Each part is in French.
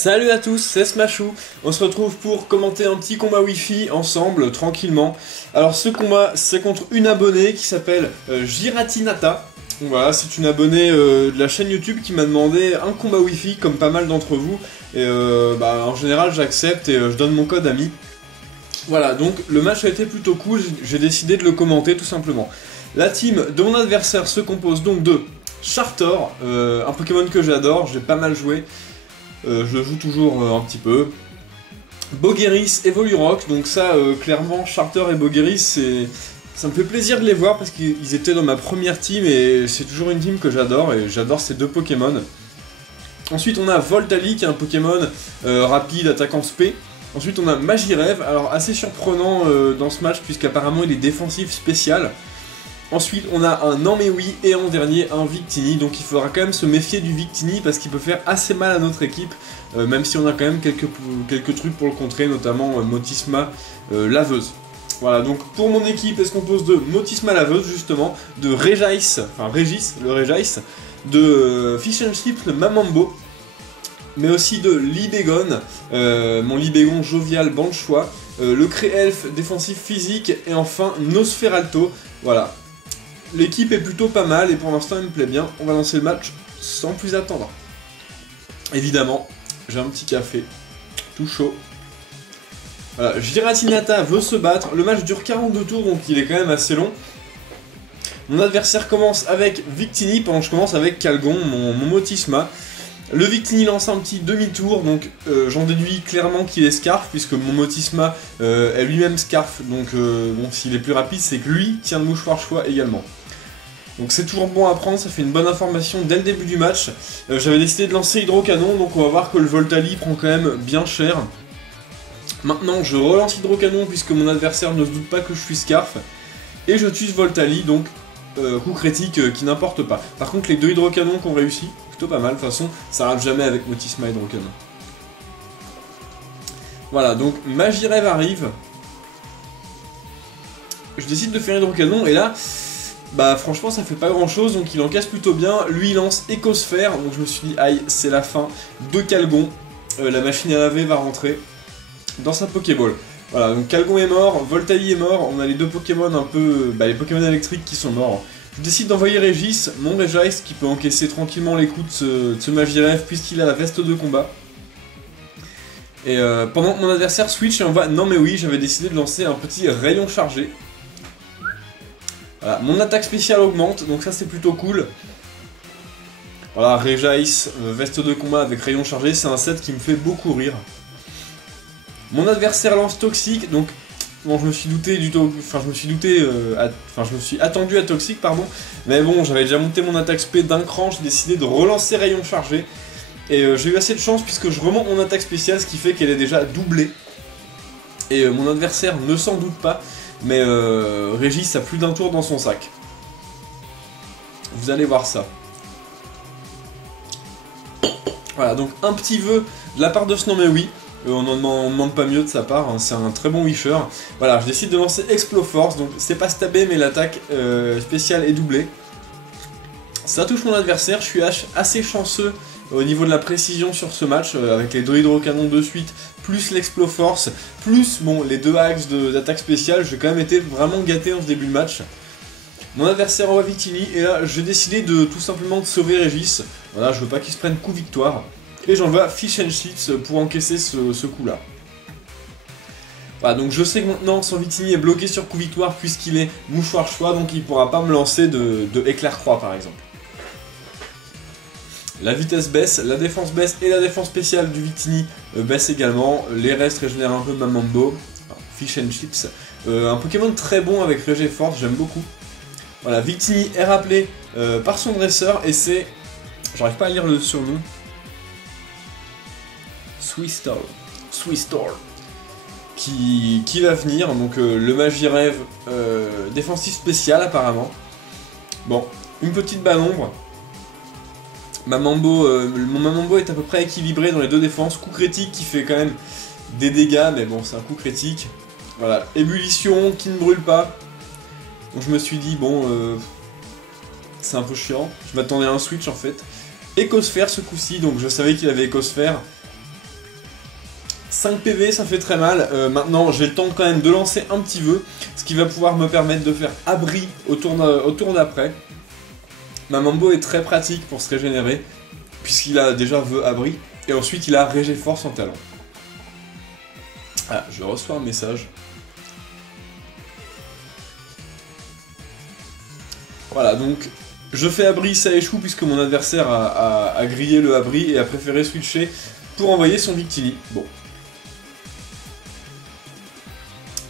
Salut à tous, c'est Smashou. On se retrouve pour commenter un petit combat Wi-Fi ensemble, tranquillement. Alors ce combat, c'est contre une abonnée qui s'appelle Giratinata. Donc voilà, c'est une abonnée de la chaîne YouTube qui m'a demandé un combat Wi-Fi, comme pas mal d'entre vous. Et en général, j'accepte et je donne mon code ami. Voilà, donc le match a été plutôt cool, j'ai décidé de le commenter tout simplement. La team de mon adversaire se compose donc de Chartor, un Pokémon que j'adore, j'ai pas mal joué. Je le joue toujours un petit peu. Bogeris et Volurock, donc ça, clairement, Charter et Bogeris, ça me fait plaisir de les voir parce qu'ils étaient dans ma première team et c'est toujours une team que j'adore et j'adore ces deux Pokémon. Ensuite, on a Voltali qui est un Pokémon rapide, attaquant spé. Ensuite, on a Magirev, alors assez surprenant dans ce match puisqu'apparemment il est défensif spécial. Ensuite, on a un Namewi et en dernier un Victini, donc il faudra quand même se méfier du Victini parce qu'il peut faire assez mal à notre équipe, même si on a quand même quelques trucs pour le contrer, notamment Motisma Laveuse. Voilà, donc pour mon équipe, elle se compose de Motisma Laveuse justement, de Régis, le Régis, de Fish and Chips, le Mamambo, mais aussi de Libégon, mon Libégon jovial Banchois, le Cré-Elfe défensif physique, et enfin Nosferalto, voilà. L'équipe est plutôt pas mal et pour l'instant elle me plaît bien. On va lancer le match sans plus attendre. Évidemment, j'ai un petit café, tout chaud. Voilà, Giratinata veut se battre. Le match dure 42 tours donc il est quand même assez long. Mon adversaire commence avec Victini pendant que je commence avec Calgon, mon Motisma. Le Victini lance un petit demi-tour, donc j'en déduis clairement qu'il est Scarf, puisque mon Motisma est lui-même Scarf, donc bon, s'il est plus rapide, c'est que lui tient le mouchoir choix également. Donc c'est toujours bon à prendre, ça fait une bonne information dès le début du match. J'avais décidé de lancer Hydrocanon, donc on va voir que le Voltali prend quand même bien cher. Maintenant je relance Hydrocanon, puisque mon adversaire ne se doute pas que je suis Scarf. Et je tue ce Voltali, donc coup critique qui n'importe pas. Par contre les deux Hydrocanons qu'on réussit, plutôt pas mal, de toute façon ça rate jamais avec Motisma Hydrocanon. Voilà, donc Magirev arrive. Je décide de faire Hydrocanon et là, bah franchement ça fait pas grand chose, donc il encaisse plutôt bien. Lui il lance Écosphère, donc je me suis dit aïe c'est la fin de Calgon. La machine à laver va rentrer dans sa Pokéball. Voilà, donc Calgon est mort, Voltali est mort, on a les deux Pokémon un peu, les Pokémon électriques qui sont morts. Je décide d'envoyer Régis, mon Régis, qui peut encaisser tranquillement les coups de ce Magirev puisqu'il a la veste de combat. Et pendant que mon adversaire switch et envoie... Non mais oui, j'avais décidé de lancer un petit rayon chargé. Voilà, mon attaque spéciale augmente, donc ça c'est plutôt cool. Voilà, Régis, veste de combat avec rayon chargé, c'est un set qui me fait beaucoup rire. Mon adversaire lance Toxique, donc bon, je me suis attendu à Toxique, pardon, mais bon, j'avais déjà monté mon attaque spé d'un cran, j'ai décidé de relancer rayon chargé, et j'ai eu assez de chance puisque je remonte mon attaque spéciale, ce qui fait qu'elle est déjà doublée, et mon adversaire ne s'en doute pas, mais Régis a plus d'un tour dans son sac. Vous allez voir ça. Voilà, donc un petit vœu de la part de Snowmaui. On ne demande pas mieux de sa part, hein, c'est un très bon wisher. Voilà, je décide de lancer Exploforce, donc c'est pas stabé mais l'attaque spéciale est doublée. Ça touche mon adversaire, je suis assez chanceux au niveau de la précision sur ce match, avec les deux hydrocanons de suite, plus l'Exploforce, plus bon, les deux axes d'attaque spéciale, j'ai quand même été vraiment gâté en ce début de match. Mon adversaire envoie Victini, et là j'ai décidé de tout simplement de sauver Régis. Voilà, je veux pas qu'il se prenne coup victoire. Et j'envoie Fish and Chips pour encaisser ce coup-là. Voilà, donc je sais que maintenant son Victini est bloqué sur coup victoire puisqu'il est mouchoir choix, donc il pourra pas me lancer de éclair croix par exemple. La vitesse baisse, la défense baisse et la défense spéciale du Victini baisse également. Les restes régénèrent un peu Mamambo. Fish and Chips. Un Pokémon très bon avec Régé Force, j'aime beaucoup. Voilà, Victini est rappelé par son dresseur et c'est... J'arrive pas à lire le surnom. Swistor qui va venir, donc le Magirev défensif spécial apparemment. Bon, une petite balle ombre. Mon Mamambo est à peu près équilibré dans les deux défenses. Coup critique qui fait quand même des dégâts, mais bon c'est un coup critique. Voilà, ébullition qui ne brûle pas. Donc je me suis dit bon c'est un peu chiant. Je m'attendais à un switch en fait. Écosphère ce coup-ci, donc je savais qu'il avait Écosphère. 5 PV, ça fait très mal. Maintenant, j'ai le temps quand même de lancer un petit vœu, ce qui va pouvoir me permettre de faire abri au tour d'après. Ma Mambo est très pratique pour se régénérer, puisqu'il a déjà vœu abri, et ensuite il a Régé Force en talent. Ah, je reçois un message. Voilà, donc je fais abri, ça échoue puisque mon adversaire a grillé le abri et a préféré switcher pour envoyer son Victini. Bon.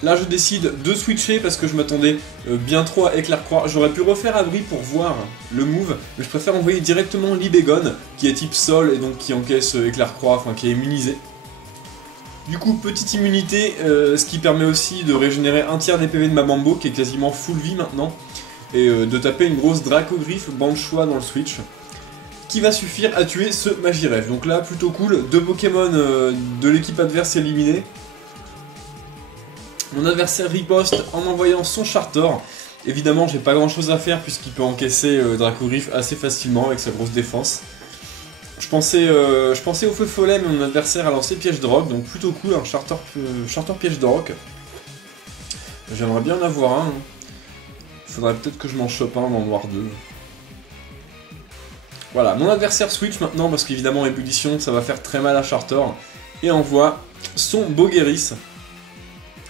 Là je décide de switcher parce que je m'attendais bien trop à Éclair-Croix. J'aurais pu refaire abri pour voir le move, mais je préfère envoyer directement Libégon, qui est type sol et donc qui encaisse Éclair-Croix, enfin qui est immunisé. Du coup, petite immunité, ce qui permet aussi de régénérer un tiers des PV de ma Mambo, qui est quasiment full vie maintenant, et de taper une grosse Dracogriffe Banchois dans le switch, qui va suffire à tuer ce Magiref. Donc là, plutôt cool, 2 Pokémon de l'équipe adverse éliminés. Mon adversaire riposte en envoyant son Chartor. Évidemment, j'ai pas grand chose à faire puisqu'il peut encaisser Dracogriffe assez facilement avec sa grosse défense. Je pensais au feu follet, mais mon adversaire a lancé piège de roc, donc plutôt cool, un Chartor piège de roc. J'aimerais bien en avoir un. Faudrait peut-être que je m'en chope un dans Noir 2. Voilà, mon adversaire switch maintenant parce qu'évidemment ébullition ça va faire très mal à Chartor et envoie son Bogeris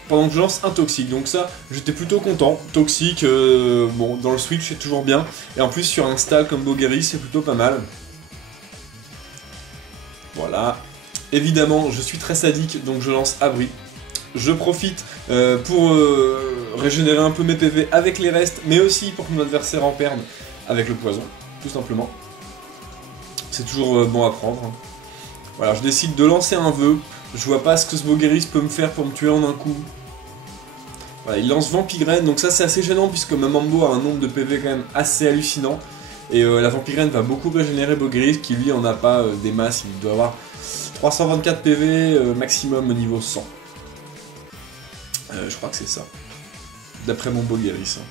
pendant que je lance un toxique. Donc ça, j'étais plutôt content. Toxique, bon, dans le switch c'est toujours bien. Et en plus sur un stall comme Bogeris c'est plutôt pas mal. Voilà. Évidemment, je suis très sadique donc je lance abri. Je profite pour régénérer un peu mes PV avec les restes, mais aussi pour que mon adversaire en perde avec le poison, tout simplement. C'est toujours bon à prendre. Hein. Voilà, je décide de lancer un vœu. Je vois pas ce que ce Bogeris peut me faire pour me tuer en un coup. Voilà, il lance Vampigraine, donc ça c'est assez gênant puisque ma Mambo a un nombre de PV quand même assez hallucinant. Et la Vampigraine va beaucoup régénérer Bogeris qui lui en a pas des masses, il doit avoir 324 PV maximum au niveau 100. Je crois que c'est ça, d'après mon Bogeris. Hein.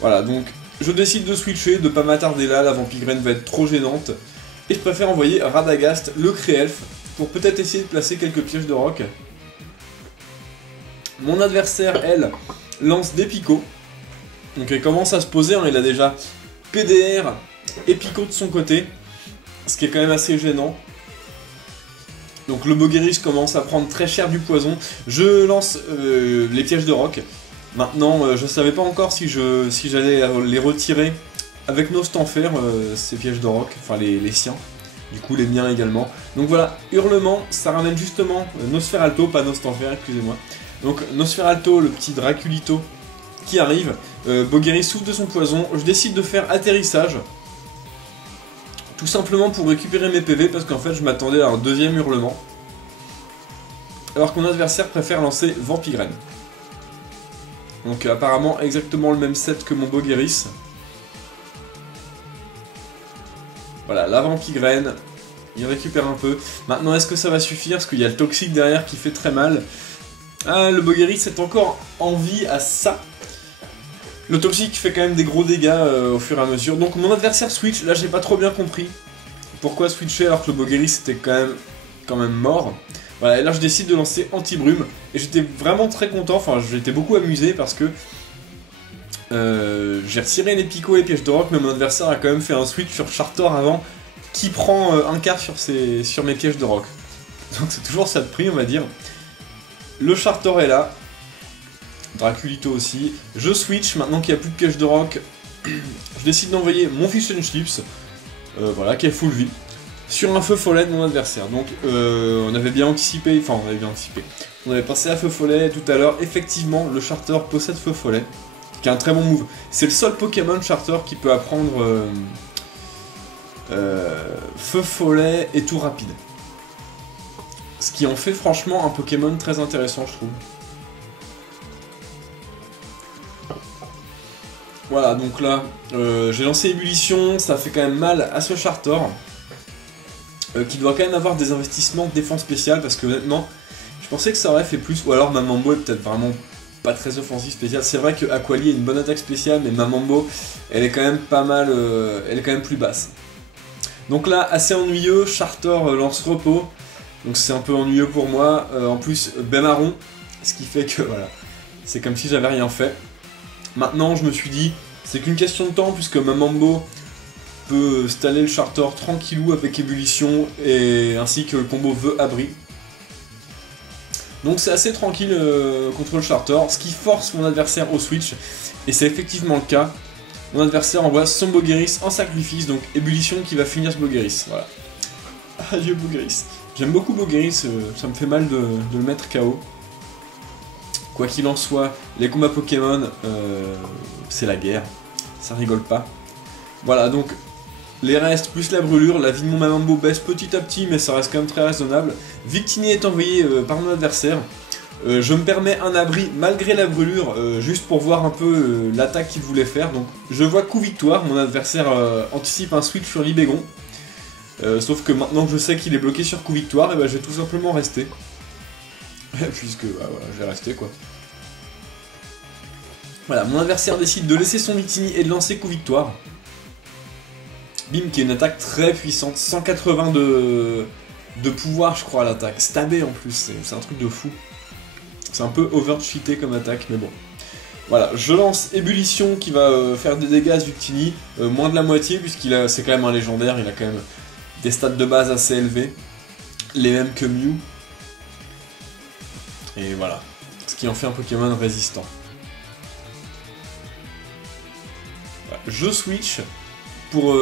Voilà, donc je décide de switcher, de pas m'attarder là, la Vampigraine va être trop gênante. Et je préfère envoyer Radagast, le Créelfe, pour peut-être essayer de placer quelques pièges de roc. Mon adversaire, elle, lance des picots. Donc elle commence à se poser, hein, il a déjà PDR et Pico de son côté, ce qui est quand même assez gênant. Donc le Bogeris commence à prendre très cher du poison. Je lance les pièges de roc. Maintenant, je savais pas encore si j'allais les retirer avec Nostanfer, ces pièges de roc, enfin les siens. Du coup les miens également. Donc voilà, Hurlement, ça ramène justement Nosferalto, pas Nostanfer, excusez-moi. Donc Nosferalto, le petit Draculito qui arrive. Bogeris souffle de son poison. Je décide de faire atterrissage. Tout simplement pour récupérer mes PV parce qu'en fait je m'attendais à un deuxième Hurlement. Alors que mon adversaire préfère lancer Vampigraine. Donc apparemment exactement le même set que mon Bogeris. Voilà, la Vampigraine, il récupère un peu. Maintenant, est-ce que ça va suffire? Parce qu'il y a le toxique derrière qui fait très mal. Ah, le Bogeris est encore en vie à ça. Le toxique fait quand même des gros dégâts au fur et à mesure. Donc mon adversaire switch, là j'ai pas trop bien compris. Pourquoi switcher alors que le Bogeris était quand même mort. Voilà, et là je décide de lancer Anti-Brume. Et j'étais vraiment très content, enfin j'étais beaucoup amusé parce que j'ai retiré les picots et pièges de roc, mais mon adversaire a quand même fait un switch sur Chartor avant, qui prend un quart sur mes pièges de roc. Donc c'est toujours ça de prix, on va dire. Le Chartor est là, Draculito aussi. Je switch, maintenant qu'il n'y a plus de pièges de roc, je décide d'envoyer mon Fish and Chips, voilà, qui est full vie, sur un feu follet de mon adversaire. Donc on avait bien anticipé, on avait passé à feu follet tout à l'heure. Effectivement, le Chartor possède feu follet, qui est un très bon move. C'est le seul Pokémon Chartor qui peut apprendre feu follet et tout rapide. Ce qui en fait franchement un Pokémon très intéressant, je trouve. Voilà, donc là, j'ai lancé Ébullition, ça fait quand même mal à ce Chartor, qui doit quand même avoir des investissements de défense spéciale, parce que honnêtement, je pensais que ça aurait fait plus, ou alors ma Mambo est peut-être vraiment pas très offensif spécial. C'est vrai que Aquali a une bonne attaque spéciale, mais ma Mambo, elle est quand même pas mal, elle est quand même plus basse. Donc là, assez ennuyeux, Chartor lance repos. donc c'est un peu ennuyeux pour moi. En plus, baie marron, ce qui fait que voilà, c'est comme si j'avais rien fait. Maintenant, je me suis dit, c'est qu'une question de temps, puisque Mamambo peut staller le Charter tranquillou avec ébullition, et ainsi que le combo vœu abri. Donc c'est assez tranquille contre le Charter, ce qui force mon adversaire au switch, et c'est effectivement le cas. Mon adversaire envoie son Bogeris en sacrifice, donc ébullition qui va finir ce Bogeris, voilà. Adieu Bogeris. J'aime beaucoup Bogeris, ça me fait mal de le mettre KO. Quoi qu'il en soit, les combats Pokémon, c'est la guerre, ça rigole pas. Voilà, donc les restes plus la brûlure, la vie de mon Mamambo baisse petit à petit, mais ça reste quand même très raisonnable. Victini est envoyé par mon adversaire. Je me permets un abri malgré la brûlure, juste pour voir un peu l'attaque qu'il voulait faire. Donc je vois coup victoire, mon adversaire anticipe un switch sur Libégon. Sauf que maintenant que je sais qu'il est bloqué sur coup victoire, et ben, je vais tout simplement rester. Puisque bah, voilà, je vais rester quoi. Voilà, mon adversaire décide de laisser son Victini et de lancer coup victoire. Bim, qui est une attaque très puissante, 180 de pouvoir je crois à l'attaque. Stabé en plus, c'est un truc de fou. C'est un peu over-cheaté comme attaque, mais bon. Voilà, je lance Ébullition qui va faire des dégâts à Victini, moins de la moitié c'est quand même un légendaire, il a quand même des stats de base assez élevés, les mêmes que Mew. Et voilà, ce qui en fait un Pokémon résistant. Voilà, je switch pour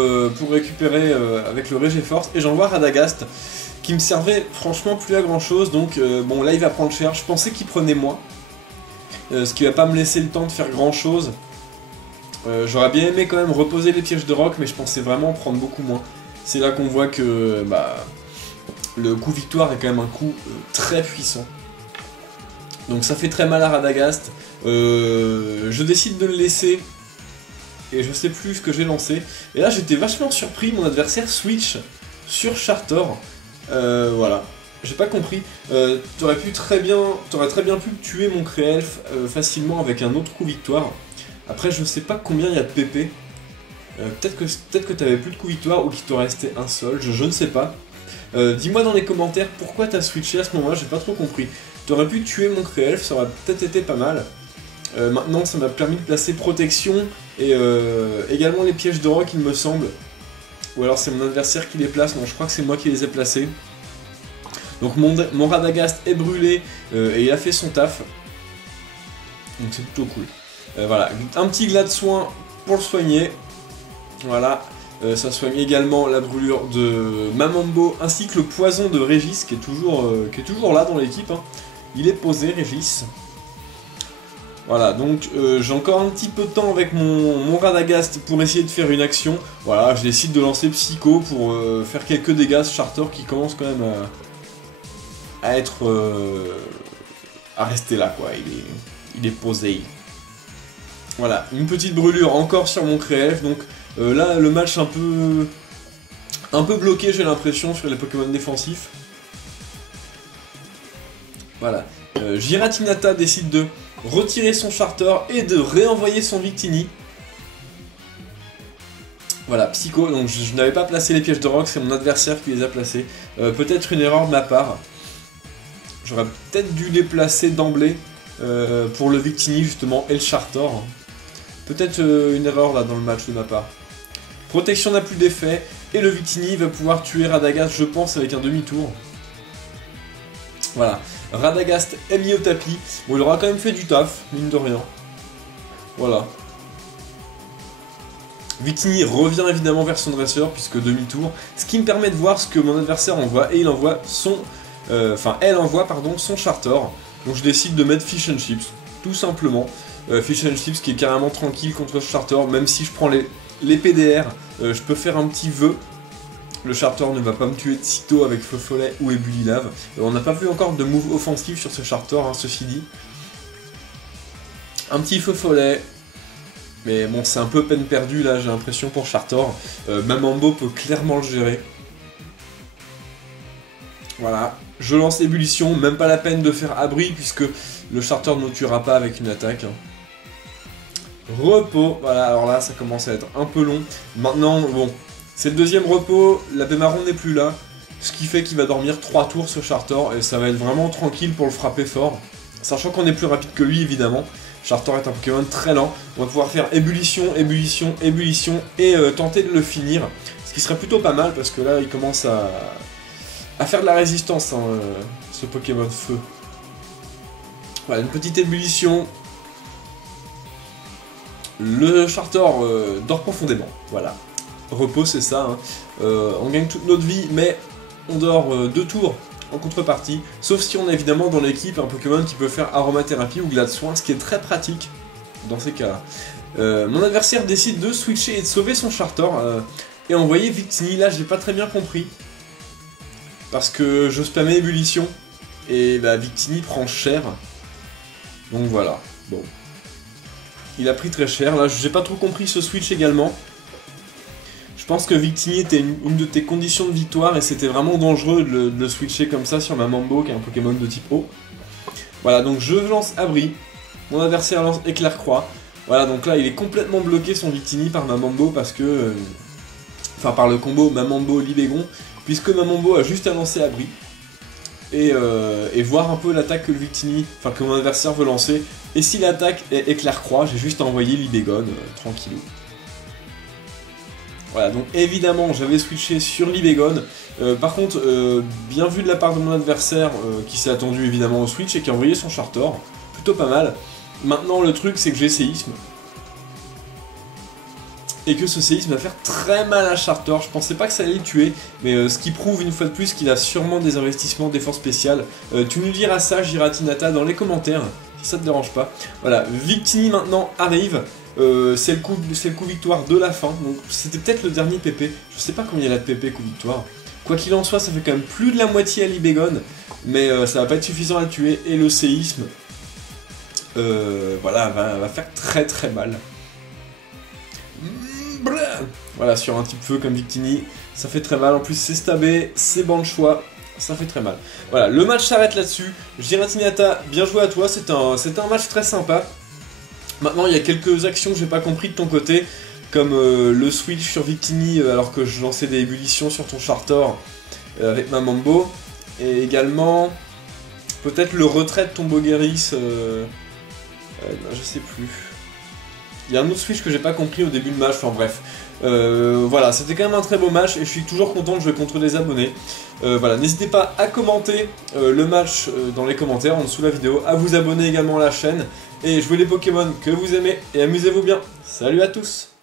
récupérer avec le Régéforce, et j'envoie Radagast, qui me servait franchement plus à grand chose, donc bon là il va prendre cher, je pensais qu'il prenait moins, ce qui va pas me laisser le temps de faire grand chose. J'aurais bien aimé quand même reposer les pièges de roc, mais je pensais vraiment prendre beaucoup moins. C'est là qu'on voit que bah, le coup victoire est quand même un coup très puissant. Donc ça fait très mal à Radagast, je décide de le laisser, et je sais plus ce que j'ai lancé, et là j'étais vachement surpris, mon adversaire switch sur Chartor. Voilà, j'ai pas compris. T'aurais très bien pu tuer mon Créelf facilement avec un autre coup victoire. Après, je sais pas combien il y a de PP. Peut-être que t'avais plus de coup victoire ou qu'il t'aurait resté un seul, je ne sais pas. Dis-moi dans les commentaires pourquoi t'as switché à ce moment-là, j'ai pas trop compris. T'aurais pu tuer mon Créelf, ça aurait peut-être été pas mal. Maintenant, ça m'a permis de placer protection et également les pièges de roc, il me semble. Ou alors c'est mon adversaire qui les place, non je crois que c'est moi qui les ai placés. Donc mon Radagast est brûlé et il a fait son taf. Donc c'est plutôt cool. Voilà, un petit glas de soin pour le soigner. Voilà, ça soigne également la brûlure de Mamambo ainsi que le poison de Régis qui est toujours là dans l'équipe. Hein. Il est posé Régis. Voilà, donc j'ai encore un petit peu de temps avec mon Radagast pour essayer de faire une action. Voilà, je décide de lancer Psycho pour faire quelques dégâts à ce Charter qui commence quand même à être... à rester là, quoi. Il est posé. Voilà, une petite brûlure encore sur mon Créelf, donc là le match un peu bloqué, j'ai l'impression, sur les Pokémon défensifs. Voilà, Giratinata décide de retirer son Charter et de réenvoyer son Victini. Voilà, Psycho, donc je n'avais pas placé les pièges de roc, c'est mon adversaire qui les a placés. Peut-être une erreur de ma part. J'aurais peut-être dû les placer d'emblée pour le Victini justement et le Charter. Peut-être une erreur là dans le match de ma part. Protection n'a plus d'effet et le Victini va pouvoir tuer Radagast, je pense, avec un demi-tour. Voilà, Radagast est mis au tapis. Bon, il aura quand même fait du taf, mine de rien. Voilà. Victini revient évidemment vers son dresseur, puisque demi-tour. Ce qui me permet de voir ce que mon adversaire envoie, et il envoie son... elle envoie, pardon, son Charter. Donc je décide de mettre Fish and Chips, tout simplement. Fish and Chips qui est carrément tranquille contre ce Charter, même si je prends les PDR, je peux faire un petit vœu. Le Charter ne va pas me tuer de sitôt avec Feu Follet ou Ébulilave. On n'a pas vu encore de move offensif sur ce Charter, hein, ceci dit. Un petit Feu Follet. Mais bon, c'est un peu peine perdue là, j'ai l'impression pour Charter. Mamambo peut clairement le gérer. Voilà. Je lance Ébullition, même pas la peine de faire abri puisque le Charter ne tuera pas avec une attaque. Repos. Voilà, alors là, ça commence à être un peu long. Maintenant, bon... C'est le deuxième repos, la baie marron n'est plus là. ce qui fait qu'il va dormir 3 tours ce Chartor, et ça va être vraiment tranquille pour le frapper fort. Sachant qu'on est plus rapide que lui, évidemment. Chartor est un Pokémon très lent. On va pouvoir faire ébullition, ébullition, ébullition, et tenter de le finir. Ce qui serait plutôt pas mal, parce que là, il commence à faire de la résistance, hein, ce Pokémon feu. Voilà, une petite ébullition. Le Chartor dort profondément, voilà. Repos, c'est ça, hein. On gagne toute notre vie, mais on dort 2 tours en contrepartie, sauf si on a évidemment dans l'équipe un Pokémon qui peut faire aromathérapie ou glade soin, ce qui est très pratique dans ces cas-là. Mon adversaire décide de switcher et de sauver son Chartor, et envoyer Victini. Là, j'ai pas très bien compris, parce que je spammais ébullition, et bah, Victini prend cher, donc voilà, bon. Il a pris très cher, là j'ai pas trop compris ce switch également. Je pense que Victini était une de tes conditions de victoire et c'était vraiment dangereux de le switcher comme ça sur ma Mambo qui est un Pokémon de type eau. Voilà, donc je lance Abri, mon adversaire lance Éclair-Croix. Voilà, donc là il est complètement bloqué son Victini par ma Mambo parce que... enfin par le combo ma Mambo-Libégon, puisque ma Mambo a juste à lancer Abri. Et voir un peu l'attaque que le Victini, enfin que mon adversaire veut lancer. Et si l'attaque est Éclair-Croix, j'ai juste à envoyer Libégon, tranquillou. Voilà, donc évidemment j'avais switché sur Libégon. Par contre, bien vu de la part de mon adversaire, qui s'est attendu évidemment au switch et qui a envoyé son Chartor. Plutôt pas mal. Maintenant le truc c'est que j'ai séisme. Et que ce séisme va faire très mal à Chartor. Je pensais pas que ça allait le tuer, mais ce qui prouve une fois de plus qu'il a sûrement des investissements d'efforts spéciales. Tu nous diras ça, Giratinata, dans les commentaires, si ça te dérange pas. Voilà, Victini maintenant arrive, c'est le coup victoire de la fin, donc c'était peut-être le dernier PP. Je sais pas combien il y a de PP coup victoire. Quoi qu'il en soit, ça fait quand même plus de la moitié à Libégon, mais ça va pas être suffisant à le tuer, et le séisme, voilà, va faire très très mal. Voilà, sur un type feu comme Victini, ça fait très mal. En plus, c'est stabé, c'est banc de choix, ça fait très mal. Voilà, le match s'arrête là-dessus. Giratinata, bien joué à toi, c'était un match très sympa. Maintenant, il y a quelques actions que j'ai pas compris de ton côté, comme le switch sur Victini alors que je lançais des ébullitions sur ton Chartor avec ma Mambo. Et également, peut-être le retrait de ton Bogeris, je sais plus. Il y a un autre switch que j'ai pas compris au début de match, enfin bref. Voilà, c'était quand même un très beau match et je suis toujours content de jouer contre des abonnés. Voilà, n'hésitez pas à commenter le match dans les commentaires en dessous de la vidéo, à vous abonner également à la chaîne et jouer les Pokémon que vous aimez et amusez-vous bien. Salut à tous!